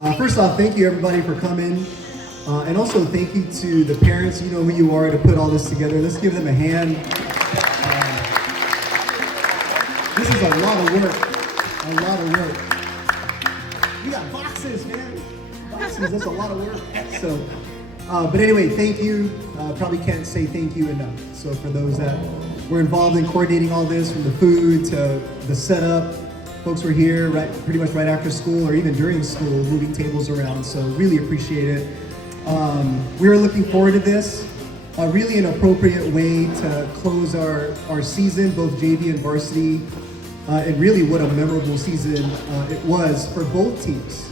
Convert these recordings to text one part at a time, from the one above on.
First off, thank you everybody for coming. And also thank you to the parents, you know who you are, to put all this together. Let's give them a hand. This is a lot of work, We got boxes, man. Boxes, that's a lot of work. So, but anyway, thank you. Probably can't say thank you enough. So for those that were involved in coordinating all this, from the food to the setup, folks were here pretty much right after school or even during school, moving tables around. So really appreciate it. We are looking forward to this. Really an appropriate way to close our season, both JV and varsity. And really what a memorable season it was for both teams.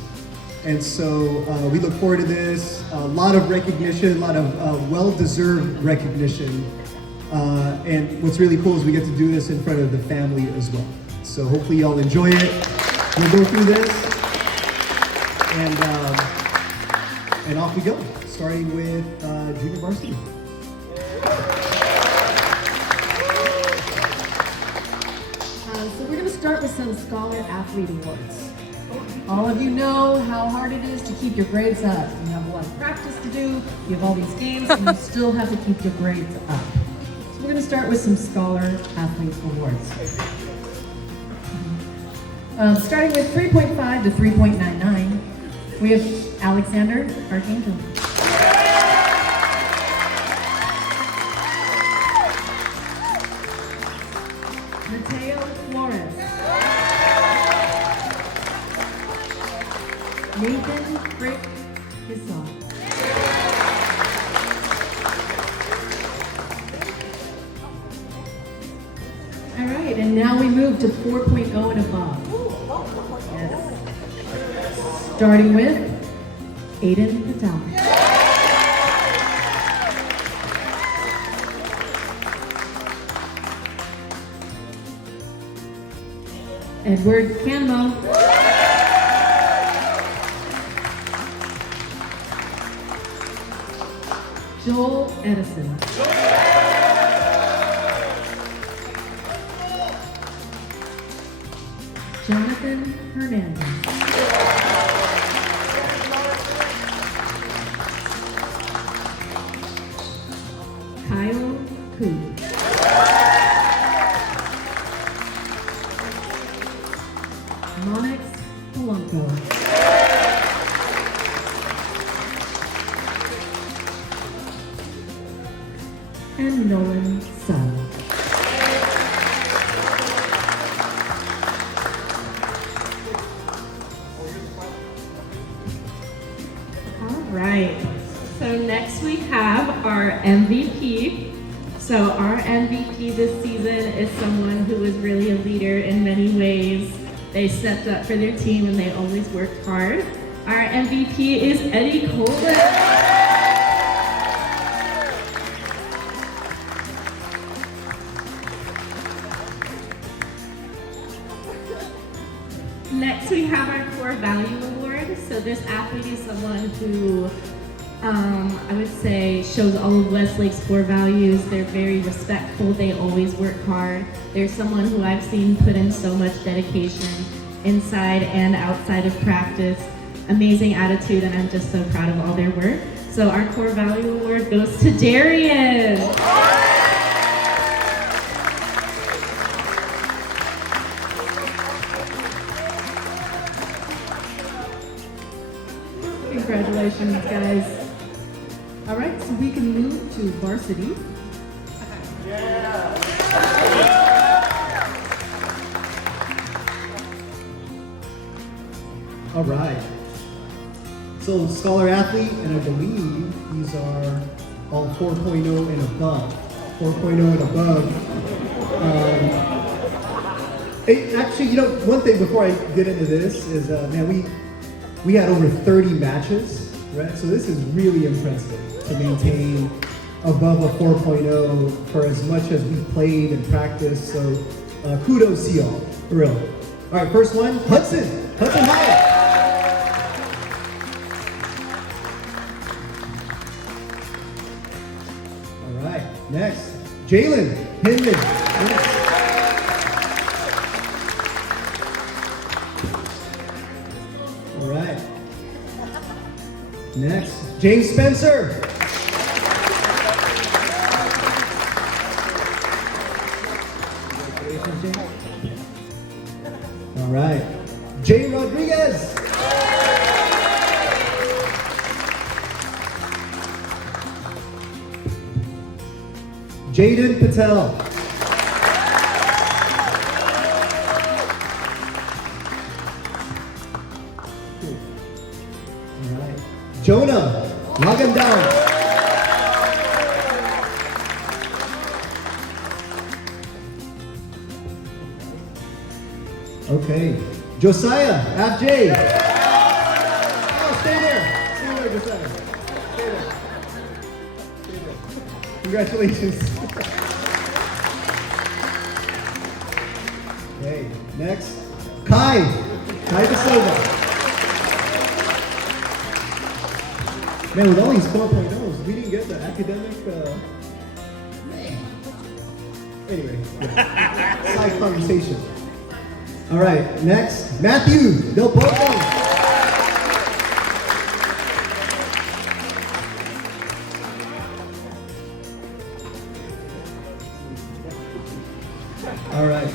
And so we look forward to this. A lot of recognition, a lot of well-deserved recognition. And what's really cool is we get to do this in front of the family as well. So hopefully y'all enjoy it. We'll go through this. And off we go, starting with junior varsity. So we're going to start with some Scholar Athlete Awards. All of you know how hard it is to keep your grades up. You have a lot of practice to do, you have all these games, and you still have to keep your grades up. So we're going to start with some Scholar Athlete Awards. Starting with 3.5 to 3.99, we have Alexander Archangel. Mateo Flores. Nathan Frick Hisson. All right, and now we move to 4.0 and above. Yes. Starting with Aiden Patel. Edward Canmo. Joel Edison. Jonathan Hernandez. Kyle Koo. Monix Polanco. And Nolan Sun. All right, so next we have our MVP. So our MVP this season is someone who was really a leader in many ways. They stepped up for their team and they always worked hard. Our MVP is Eddie Colvin. Next, we have our Core Value Award. So this athlete is someone who, I would say, shows all of Westlake's core values. They're very respectful. They always work hard. They're someone who I've seen put in so much dedication inside and outside of practice. Amazing attitude, and I'm just so proud of all their work. So our Core Value Award goes to Darian. Congratulations, guys. All right, so we can move to varsity. All right. So Scholar Athlete, and I believe these are all 4.0 and above. 4.0 and above. Actually, you know, one thing before I get into this is, man, we had over 30 matches, right? So this is really impressive to maintain above a 4.0 for as much as we played and practiced. So kudos to y'all, for real. All right, first one, Hudson High. All right, next, Jalen Hinman. All right. Next, James Spencer. Congratulations, James. All right, Jay Rodriguez. Jaden Patel. All right. Jonah Lagandown. Okay. Josiah FJ. Oh, stay there. Stay there, Josiah. Stay there. Stay there. Congratulations. Okay, next, Kai De Silva. Man, with all these 4.0s, we didn't get the academic, anyway, side conversation. All right, next, Matthew Del Pozo. All right.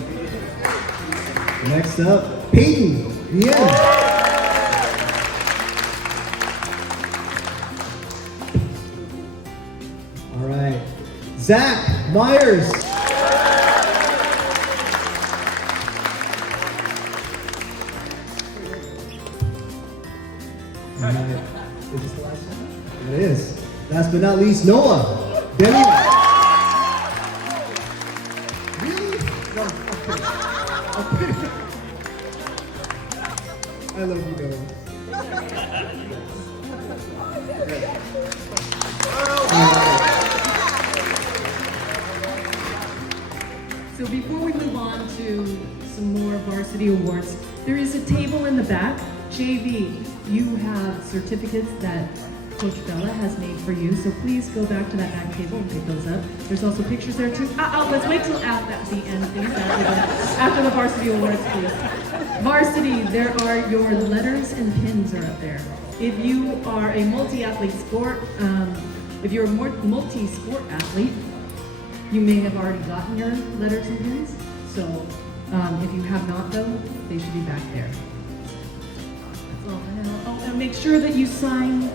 Next up, Peyton Bien. All right. Zach Myers. All right. Is this the last one? It is. Last but not least, Noah Demi. I love you, Noah. So before we move on to some more varsity awards, there is a table in the back. JV, you have certificates that Coach Bella has made for you, so please go back to that back table and pick those up. There's also pictures there too. Let's wait till at the end, please, after the varsity awards, please. Varsity, there are your letters and pins are up there. If you are a multi-athlete sport, if you're a multi-sport athlete, you may have already gotten your letters and pins. So if you have not though, they should be back there. That's all I know. Oh, and make sure that you sign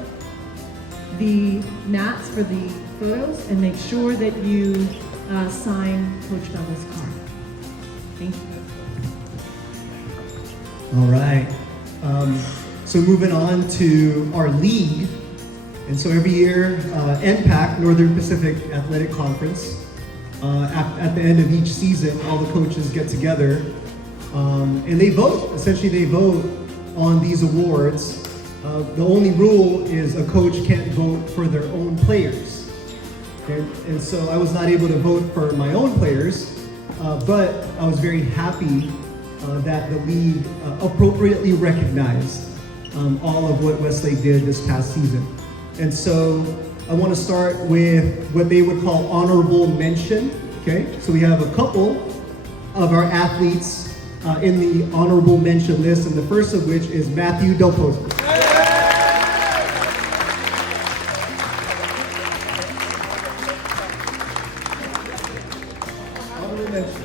the mats for the photos and make sure that you sign Coach Bella's card. Thank you. All right. So moving on to our league. And so every year, NPAC, Northern Pacific Athletic Conference, at the end of each season, all the coaches get together and they vote. Essentially, they vote on these awards. The only rule is a coach can't vote for their own players. And so I was not able to vote for my own players, but I was very happy that the league appropriately recognized all of what Westlake did this past season. And so I want to start with what they would call honorable mention, okay? So we have a couple of our athletes in the honorable mention list, and the first of which is Matthew Del Pozo. Honorable mention.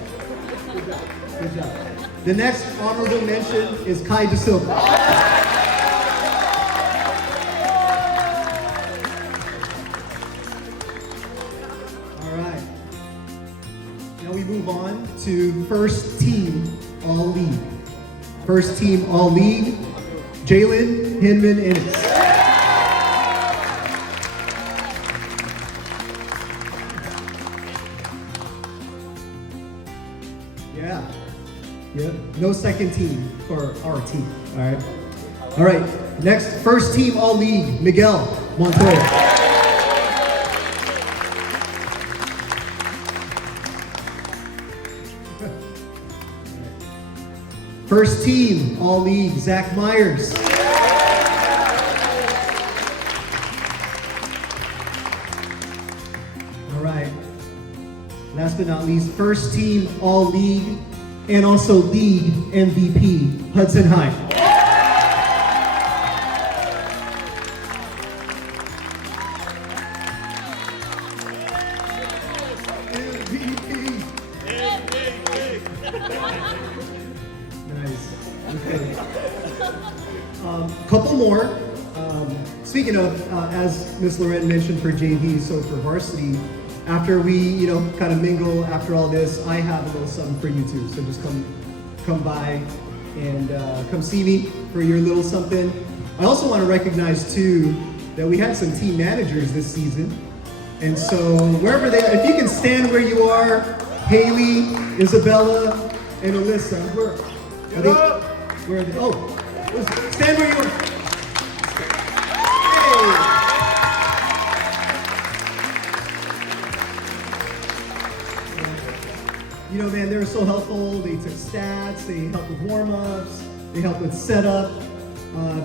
Good job. Good job. The next honorable mention is Kai De Silva. All right. Now we move on to first team all league. First team all league, Jalen Hinman Ennis. Yeah. Yep. No second team for our team. All right. All right. Next, first team all league, Miguel Montoya. First team all league, Zach Myers. All right. Last but not least, first team all league and also league MVP, Hudson High. couple more. Speaking of, as Miss Loren mentioned for JV, so for varsity, after we, kind of mingle after all this, I have a little something for you too. So just come by and come see me for your little something. I also want to recognize too that we had some team managers this season. And so wherever they are, if you can stand where you are, Haley, Isabella, and Alyssa, where are they? Oh, stand where you are. Man, they were so helpful. They took stats, they helped with warm-ups, they helped with setup.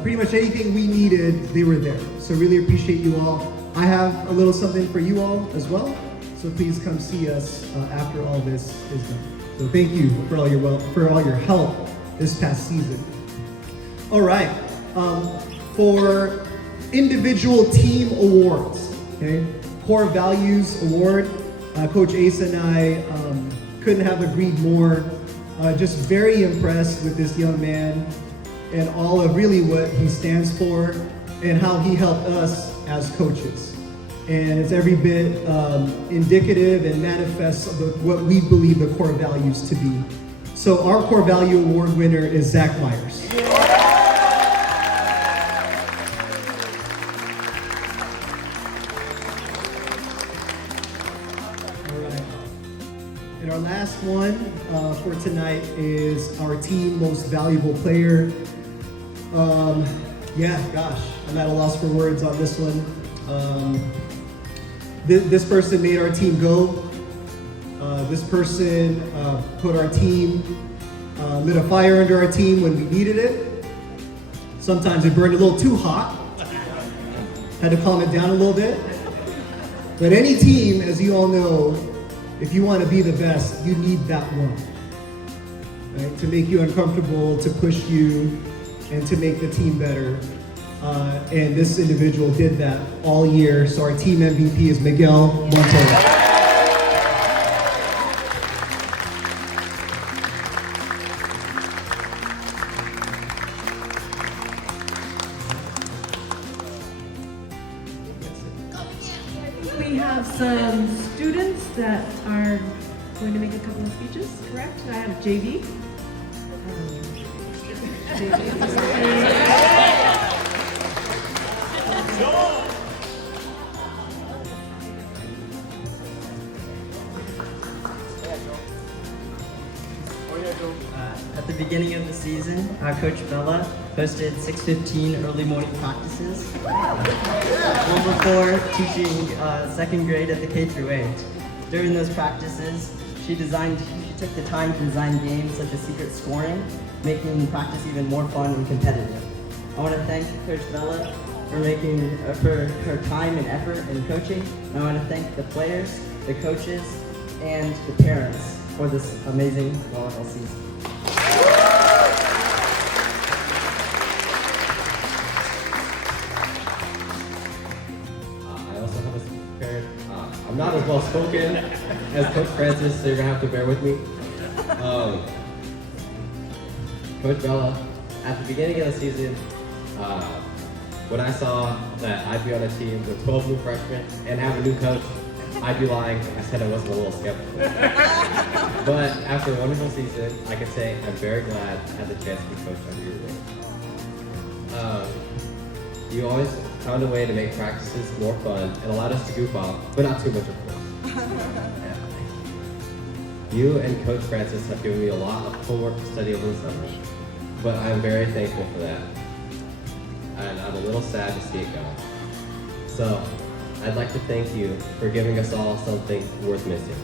Pretty much anything we needed, they were there. So really appreciate you all. I have a little something for you all as well. So please come see us after all this is done. So thank you for all your help this past season. All right, for individual team awards, okay? Core Values Award, Coach Asa and I couldn't have agreed more. Just very impressed with this young man and all of really what he stands for and how he helped us as coaches. And it's every bit indicative and manifests what we believe the core values to be. So our Core Value Award winner is Zach Myers. And our last one for tonight is our team most valuable player. I'm at a loss for words on this one. This person made our team go. This person put our team, lit a fire under our team when we needed it. Sometimes it burned a little too hot. Had to calm it down a little bit. But any team, as you all know, if you want to be the best, you need that one, right? To make you uncomfortable, to push you, and to make the team better. And this individual did that all year. So our team MVP is Miguel Montoya. We have some students that are going to make a couple of speeches, correct? I have JV. At the beginning of the season, our Coach Bella hosted 6:15 early morning practices well before teaching second grade at the K through 8. During those practices, she took the time to design games such as secret scoring, making practice even more fun and competitive. I want to thank Coach Bella for her time and effort in coaching. And I want to thank the players, the coaches, and the parents for this amazing volleyball season. I also have a prepared. I'm not as well spoken as Coach Francis, so you're gonna have to bear with me. Coach Bella, at the beginning of the season, when I saw that I'd be on a team with 12 new freshmen and have a new coach, I'd be lying if I said I wasn't a little skeptical. But after a wonderful season, I can say I'm very glad I had the chance to be coached under your wing. You always found a way to make practices more fun and allowed us to goof off, but not too much, of course. You and Coach Francis have given me a lot of homework to study over the summer, but I'm very thankful for that. And I'm a little sad to see it go. So, I'd like to thank you for giving us all something worth missing.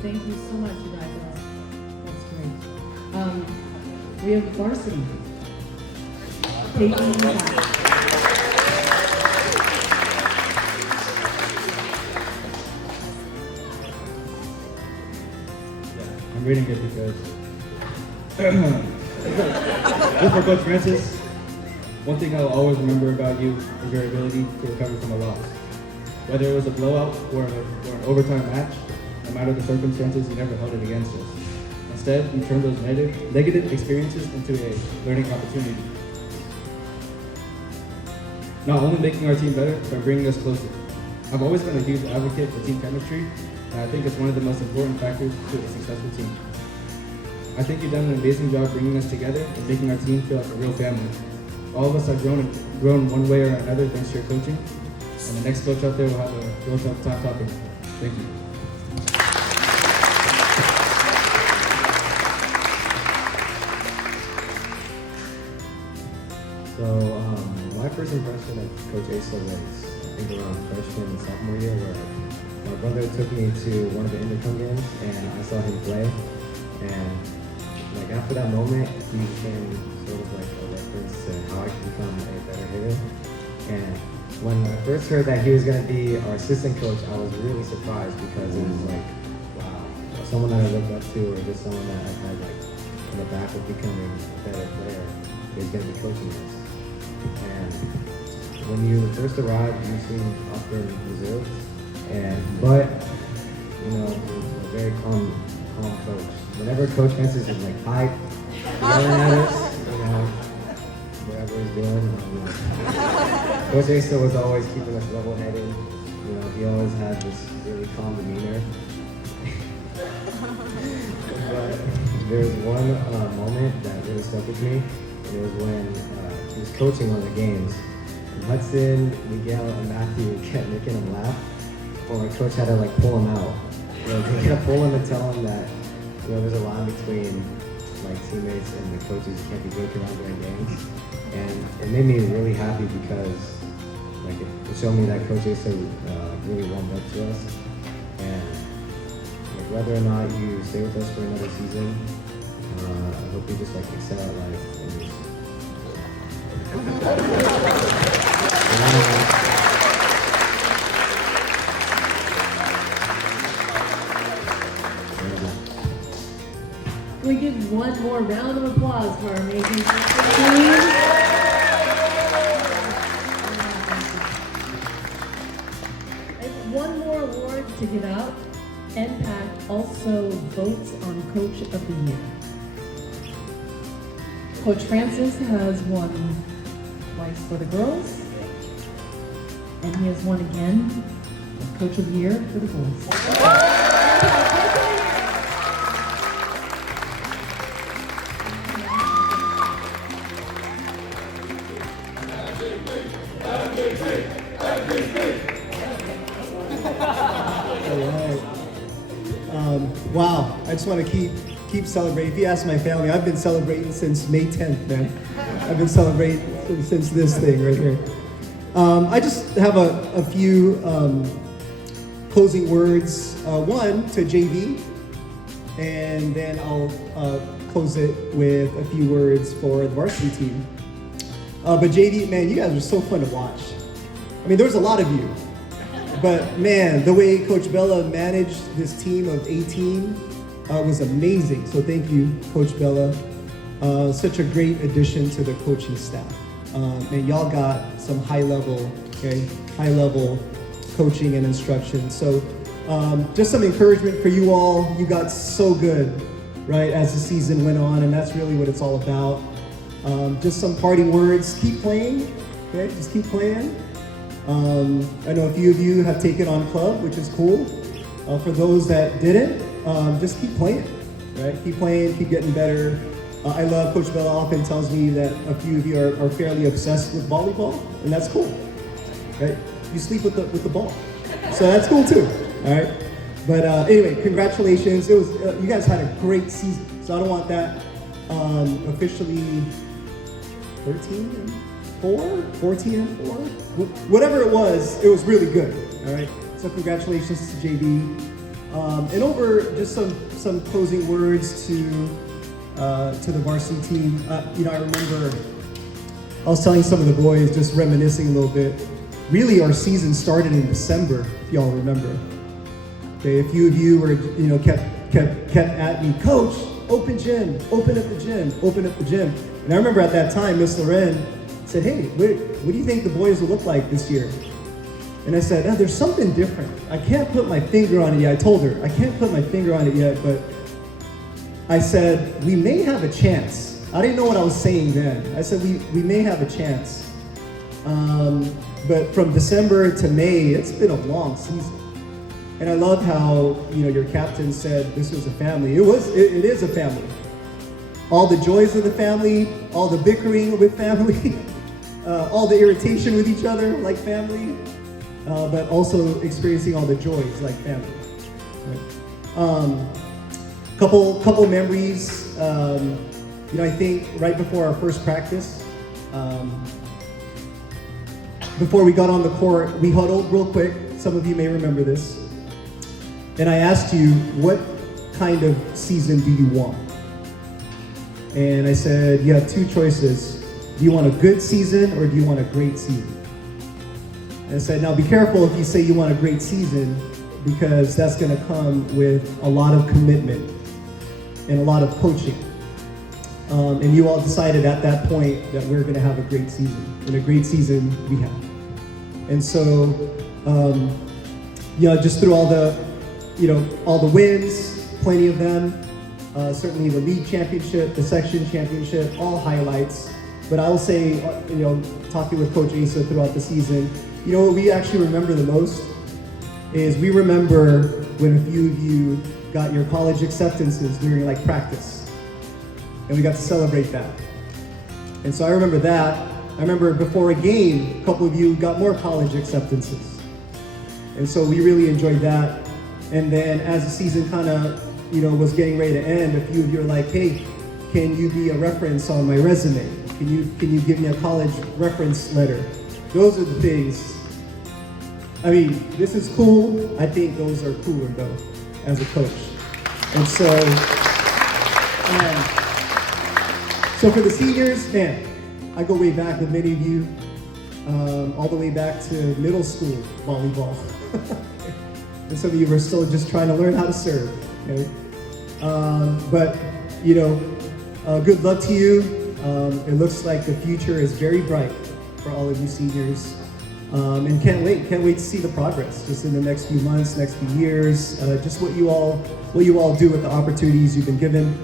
Thank you so much, you guys. That's great. We have Varsity. Taking I'm reading it because just for Coach Francis, one thing I'll always remember about you is your ability to recover from a loss. Whether it was a blowout or an overtime match, no matter the circumstances, he never held it against us. Instead, we turned those negative experiences into a learning opportunity. Not only making our team better, but bringing us closer. I've always been a huge advocate for team chemistry, and I think it's one of the most important factors to a successful team. I think you've done an amazing job bringing us together and making our team feel like a real family. All of us have grown one way or another thanks to your coaching, and the next coach out there will have a real tough time topping. Thank you. So, my first impression of Coach Asa was, I think, around freshman and sophomore year, where my brother took me to one of the intercom games, and I saw him play. And like after that moment, he became sort of like a reference to how I can become a better hitter. And when I first heard that he was going to be our assistant coach, I was really surprised because it was like, wow, someone that I looked up to, or just someone that I had like in the back of becoming a better player is going to be coaching us. And when you first arrived, you seemed often reserved, but you know, he was a very calm coach. Whenever Coach Francis is like hype, yelling at us, you know, whatever he's doing. Coach Asa was always keeping us level-headed. You know, he always had this really calm demeanor. But there was one moment that really stuck with me. It was when he was coaching one of the games. And Hudson, Miguel, and Matthew kept making him laugh. But my coach had to like pull him out. You know, he kept pulling him and tell him that, you know, there's a line between like teammates and the coaches. You can't be joking around during games. And it made me really happy because like it showed me that Coach Asa really warmed up to us. And like, whether or not you stay with us for another season, I hope you just like excel at life. And just, Can we give one more round of applause for our amazing team? One more award to give out. NPAC also votes on Coach of the Year. Coach Francis has won twice for the girls, and he has won again as Coach of the Year for the boys. Wow, I just want to keep celebrating. If you ask my family, I've been celebrating since May 10th, man. I've been celebrating since this thing right here. I just have a few closing words. One to JV, and then I'll close it with a few words for the varsity team. But JV, man, you guys are so fun to watch. I mean, there's a lot of you. But man, the way Coach Bella managed this team of 18 was amazing. So thank you, Coach Bella. Such a great addition to the coaching staff. And y'all got some high level coaching and instruction. So just some encouragement for you all. You got so good, right, as the season went on, and that's really what it's all about. Just some parting words. Keep playing, okay? Just keep playing. I know a few of you have taken on club, which is cool. For those that didn't, just keep playing, right? Keep playing, keep getting better. I love Coach Bella often tells me that a few of you are fairly obsessed with volleyball, and that's cool, right? You sleep with the ball, so that's cool too, all right? But anyway, congratulations. It was you guys had a great season, so I don't want that officially 13-4, 14-4, whatever it was really good. All right. So congratulations to JB. And over just some closing words to the varsity team. You know, I remember I was telling some of the boys, just reminiscing a little bit. Really, our season started in December, if y'all remember. Okay, a few of you were, you know, kept at me, Coach, open gym, open up the gym, open up the gym. And I remember at that time, Miss Loren said, hey, what do you think the boys will look like this year? And I said, oh, there's something different. I can't put my finger on it yet. I told her, I can't put my finger on it yet, but I said, we may have a chance. I didn't know what I was saying then. I said, we may have a chance. But from December to May, it's been a long season. And I love how, your captain said this was a family. It is a family. All the joys of the family, all the bickering with family, all the irritation with each other like family, but also experiencing all the joys like family. Right? Couple memories. I think right before our first practice, before we got on the court, we huddled real quick. Some of you may remember this. And I asked you, what kind of season do you want? And I said, you have two choices. Do you want a good season or do you want a great season? And I said, now be careful if you say you want a great season, because that's going to come with a lot of commitment and a lot of coaching. And you all decided at that point that we're going to have a great season. And a great season we have. And so, just through all the wins, plenty of them, certainly the league championship, the section championship, all highlights. But I will say, talking with Coach Asa throughout the season, what we actually remember the most is we remember when a few of you got your college acceptances during practice. And we got to celebrate that. And so I remember that. I remember before a game, a couple of you got more college acceptances. And so we really enjoyed that. And then as the season kind of, was getting ready to end, a few of you are like, hey, can you be a reference on my resume? Can you give me a college reference letter? Those are the things. I mean, this is cool. I think those are cooler though, as a coach. And so for the seniors, man, I go way back with many of you, all the way back to middle school volleyball. And some of you are still just trying to learn how to serve. Okay? But good luck to you. It looks like the future is very bright for all of you seniors. And can't wait to see the progress just in the next few months, next few years, just what you all do with the opportunities you've been given.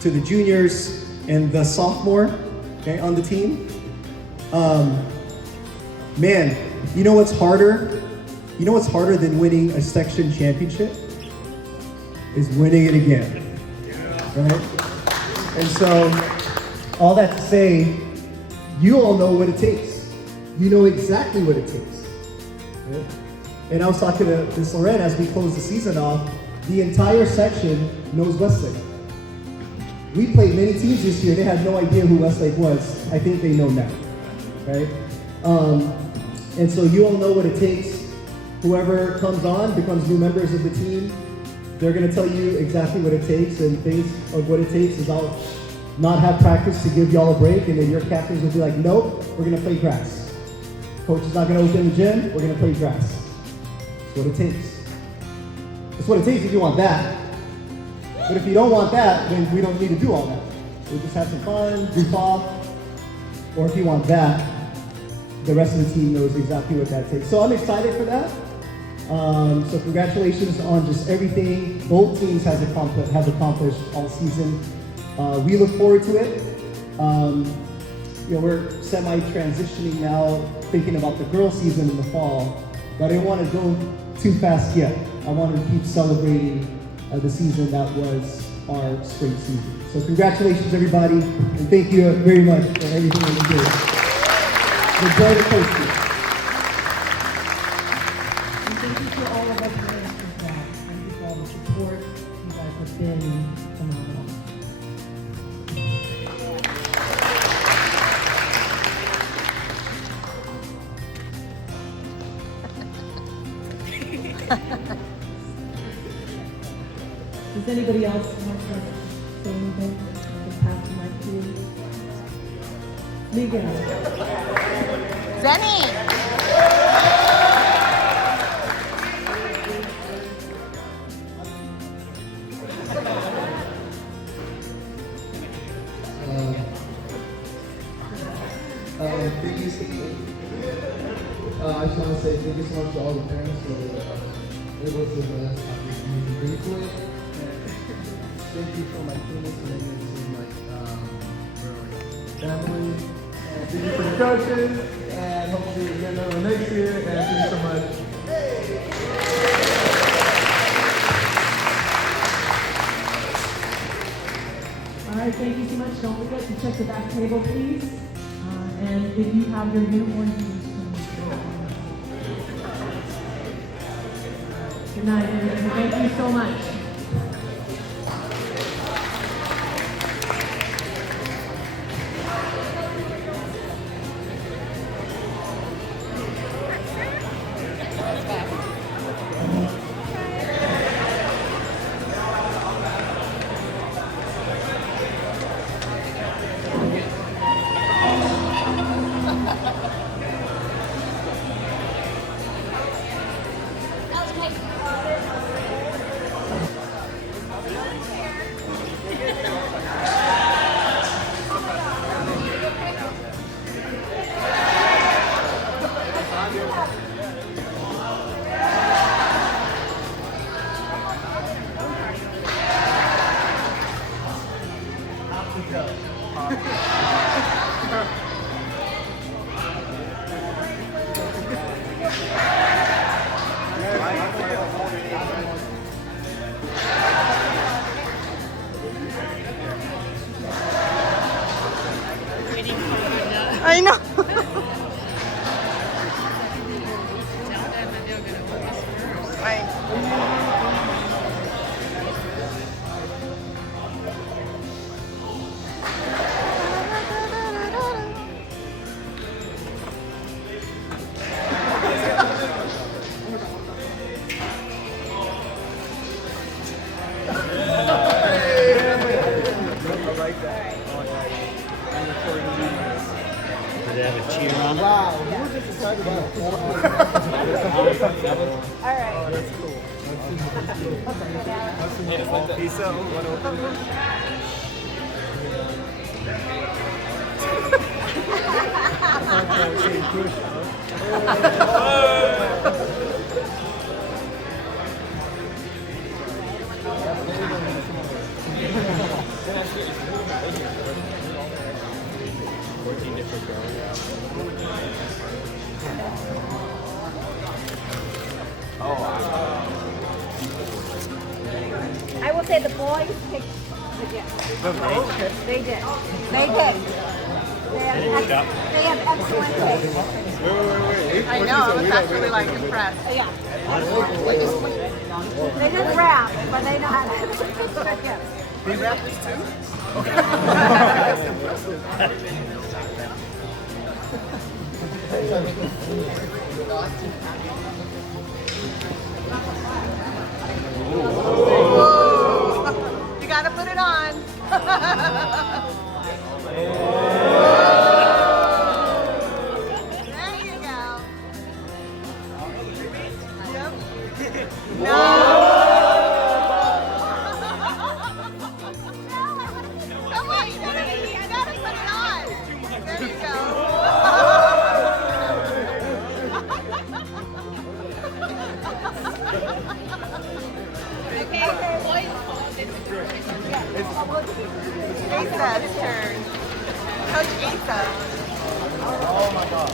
To the juniors and the sophomore, okay, on the team. Man, you know what's harder? You know what's harder than winning a section championship? Is winning it again, right? And so, all that to say, you all know what it takes. You know exactly what it takes. Right? And I was talking to Ms. Loren as we close the season off, the entire section knows Westlake. We played many teams this year, they had no idea who Westlake was. I think they know now, right? And so you all know what it takes. Whoever comes on becomes new members of the team. They're gonna tell you exactly what it takes, and things of what it takes is I'll not have practice to give y'all a break, and then your captains will be like, nope, we're gonna play grass. Coach is not gonna open the gym, we're gonna play grass. That's what it takes. That's what it takes if you want that. But if you don't want that, then we don't need to do all that. We'll just have some fun, goof off. Or if you want that, the rest of the team knows exactly what that takes. So I'm excited for that. So congratulations on just everything both teams have accomplished all season. We look forward to it. We're semi-transitioning now, thinking about the girls' season in the fall. But I didn't want to go too fast yet. I wanted to keep celebrating the season that was our spring season. So congratulations, everybody, and thank you very much for everything that you did. Enjoy the coach. And thank you for all of us players as well. Thank you for all the support. You guys have been phenomenal. Does anybody else want to say anything? I can pass the mic to you. Miguel. Zenny! Thank you. I just want want to say thank you so much to all the parents for able to let us have this amazing grade. Thank you for my teammates and making it seem like family. And thank you for the coaches. And hopefully we get another one next year. And thank you so much. All right, thank you so much. Don't forget to check the back table, please. And if you have your uniform, please come. Good night, everyone. Thank you so much. I know. Did they have a cheer on it? Wow, we were just excited about it. All right. That's cool. Peace out. I will say the boys picked the gift. They did. They did. They have excellent taste. I know, I was actually like impressed. Yeah. They didn't rap, but they know how to pick their gifts. They rap this too? Whoa. You gotta put it on. There you go. Yep. No. Come on, you gotta put it on. There you go. Asa's turn. Coach Asa. Oh my God.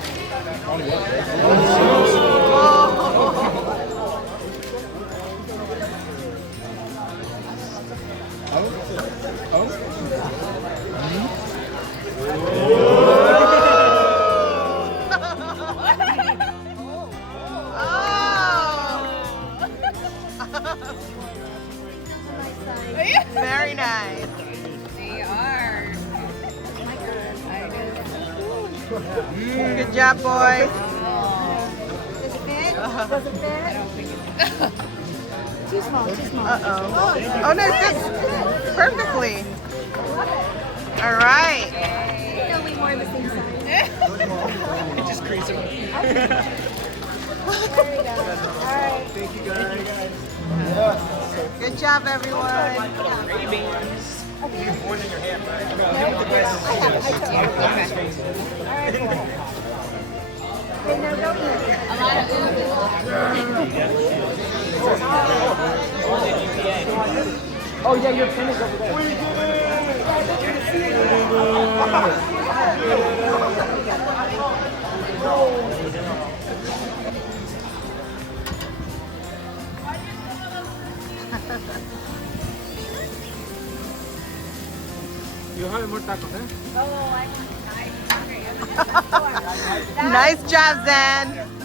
Very nice. They are. Good job, boys. Does it fit? Does it fit? I don't think it fits. Too small, too small. Uh-oh. Oh, no, it fits perfectly. All right. They'll be more the same size. Just crease them. There you go. All right. Thank you guys. Good job, everyone. Gravy beans. Okay. One in your hand, right? I have. I took it. Okay. All right, boy. Okay, now go eat. Oh yeah, your pin is over there. You have more tacos, eh? Nice job, Zan.